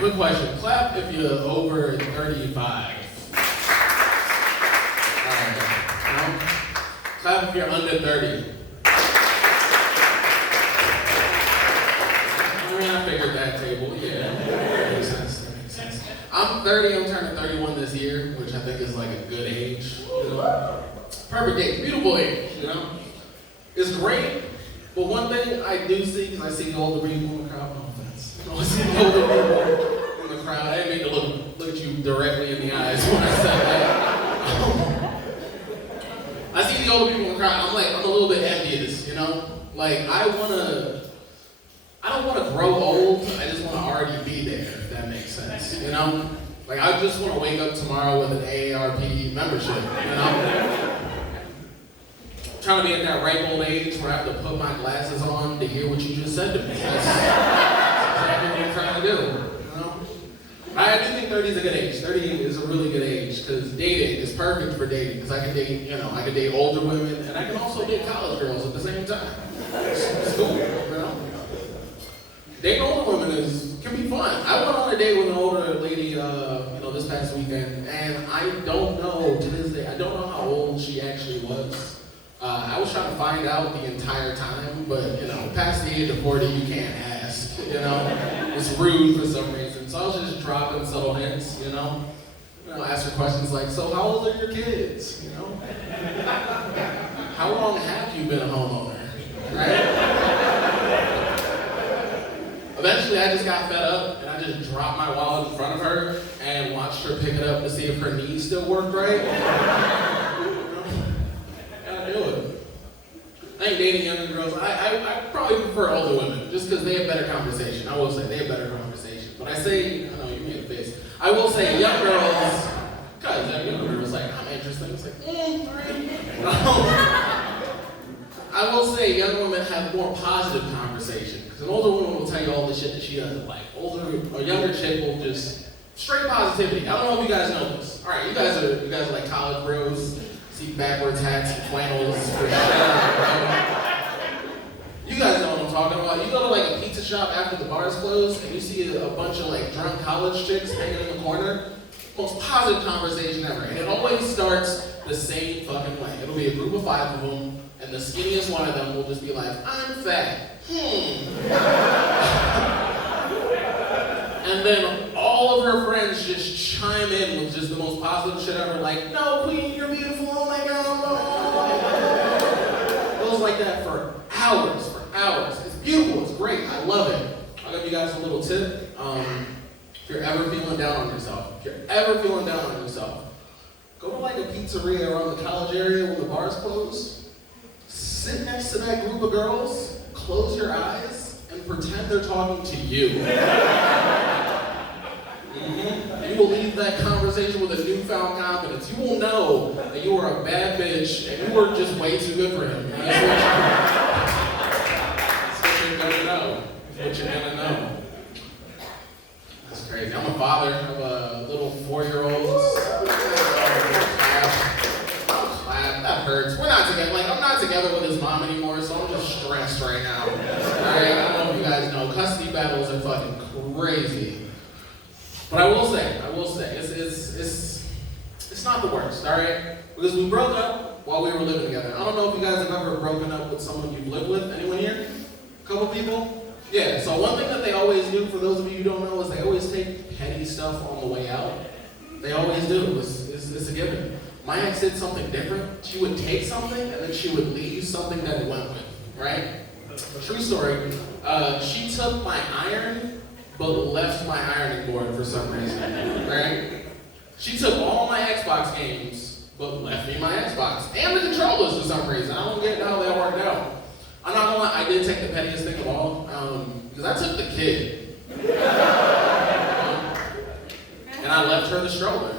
quick question. Clap if you're over 35. Alright. No? Clap if you're under 30. I mean, I figured that table. Yeah. That makes sense. That makes sense. I'm 30. I'm turning 31 this year, which I think is like a good age. You know? Perfect age. Beautiful age, you know? It's great. But one thing I do see, because I see the older people in the crowd, no offense. You know, I see the older people in the crowd. I didn't mean to look at you directly in the eyes when I said that. I see the older people in the crowd. I'm a little bit envious, you know? Like, I don't want to grow old. I just want to already be there, if that makes sense, you know? Like, I just want to wake up tomorrow with an AARP membership, you know? Trying to be at that ripe old age where I have to put my glasses on to hear what you just said to me. That's exactly what I'm trying to do, you know? I do think 30 is a good age. 30 is a really good age because dating is perfect for dating because I can date, you know, I can date older women and I can also date college girls at the same time. It's cool, you know? Dating older women can be fun. I went on a date with an older lady, this past weekend, and I don't know to this day. I don't know how old she actually was. I was trying to find out the entire time, but, you know, past the age of 40, you can't ask, you know? It's rude for some reason. So I was just dropping subtle hints, you know? Ask her questions like, so how old are your kids, you know? How long have you been a homeowner, right? Eventually, I just got fed up, and I just dropped my wallet in front of her and watched her pick it up to see if her knees still worked right. I ain't dating younger girls. I probably prefer older women, just because they have better conversation. I will say, they have better conversation. But I say, I know, you made a face. I will say young girls, because young girls like, I'm interested. It's like, I will say young women have more positive conversation. Because an older woman will tell you all the shit that she doesn't like. A younger chick will just, straight positivity. I don't know if you guys know this. All right, you guys are like college bros. See backwards hats and flannels for sure. You guys know what I'm talking about. You go to like a pizza shop after the bars close and you see a bunch of like drunk college chicks hanging in the corner. Most positive conversation ever. And it always starts the same fucking way. It'll be a group of 5 of them and the skinniest one of them will just be like, I'm fat. And then all of her friends just chime in with just the most positive shit ever, like, no, queen, you're beautiful, oh my god, oh. It goes like that for hours. It's beautiful, it's great, I love it. I'll give you guys a little tip. If you're ever feeling down on yourself, go to like a pizzeria around the college area when the bars close, sit next to that group of girls, close your eyes, and pretend they're talking to you. You will leave that conversation with a newfound confidence. You will know that you are a bad bitch and you were just way too good for him. That's what you're gonna know. That's what you're gonna know. That's crazy. I'm a father of a little 4-year-old. That hurts. We're not together. Like, I'm not together with his mom anymore, so I'm just stressed right now. Alright? I don't know if you guys know. Custody battles are fucking crazy. But I will say, it's not the worst, all right? Because we broke up while we were living together. I don't know if you guys have ever broken up with someone you've lived with. Anyone here? A couple people? Yeah, so one thing that they always do, for those of you who don't know, is they always take petty stuff on the way out. They always do. It's a given. My ex did something different. She would take something, and then she would leave something that it went with, right? A true story. She took my iron, but left my ironing board for some reason, right? She took all my Xbox games, but left me my Xbox. And the controllers for some reason. I don't get how that worked out. I'm not gonna lie, I did take the pettiest thing of all, because I took the kid. And I left her the stroller.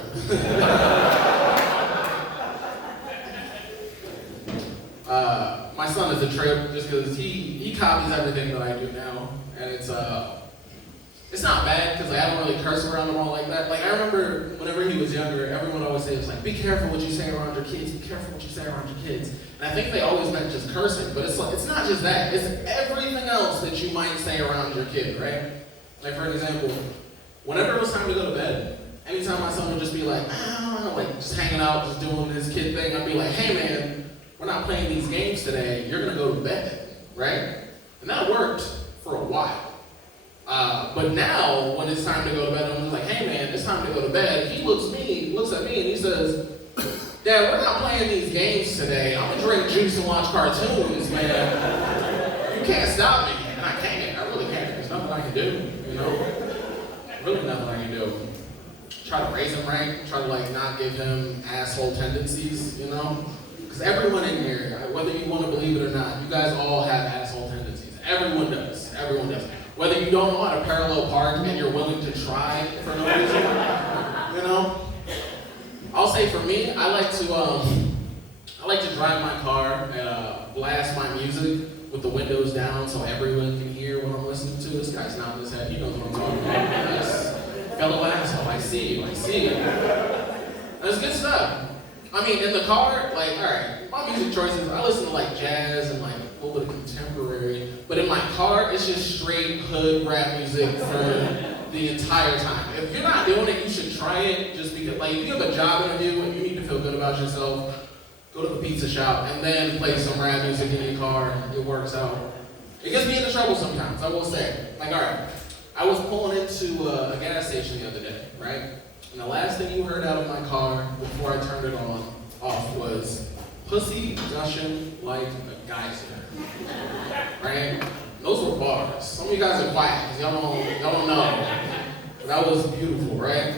My son is a trip just because he copies everything that I do now. And it's not bad because I don't really curse around him all like that. Like I remember whenever he was younger, everyone always says like, be careful what you say around your kids, be careful what you say around your kids. And I think they always meant just cursing, but it's not just that, it's everything else that you might say around your kid, right? Like for example, Whenever it was time to go to bed, anytime my son would just be like, ah, like just hanging out, just doing this kid thing, I'd be like, hey man, we're not playing these games today, you're gonna go to bed, right? And that worked for a while. But now, when it's time to go to bed, I'm just like, hey man, it's time to go to bed. He looks at me and he says, Dad, we're not playing these games today. I'm gonna drink juice and watch cartoons, man. You can't stop me. And I can't, I really can't. There's nothing I can do, you know? Really nothing I can do. Try to raise him right, try to like not give him asshole tendencies, you know? Because everyone in here, whether you want to believe it or not, you guys all have asshole tendencies. Everyone does, everyone does. Whether you don't know how to parallel park and you're willing to try for no reason, you know? I'll say for me, I like to drive my car and blast my music with the windows down so everyone can hear what I'm listening to. This guy's nodding his head, he knows what I'm talking about. Yes. Fellow asshole, I see you. That's good stuff. I mean, in the car, like, alright, my music choices, I listen to like jazz and like a little bit of contemporary, but in my car, it's just straight hood rap music for the entire time. If you're not doing it, you should try it just because, like, if you have a job interview and you need to feel good about yourself, go to the pizza shop and then play some rap music in your car. It works out. It gets me into trouble sometimes, I will say. Like, alright, I was pulling into a gas station the other day, right? And the last thing you heard out of my car before I turned it off was, pussy gushing like a geyser, right? Those were bars. Some of you guys are quiet because y'all don't know. But that was beautiful, right?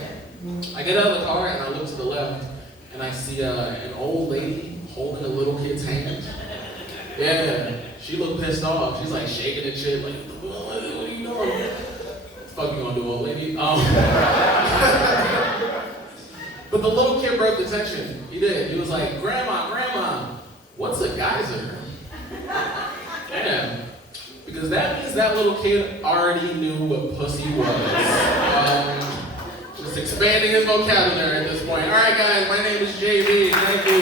I get out of the car and I look to the left and I see an old lady holding a little kid's hand. Yeah, she looked pissed off. She's like shaking and shit, like, what are you doing? What the fuck you gonna do, old lady? But the little kid broke the tension. He did. He was like, Grandma, what's a geyser? Yeah. Because that means that little kid already knew what pussy was. Just expanding his vocabulary at this point. All right, guys, my name is JB. Thank you.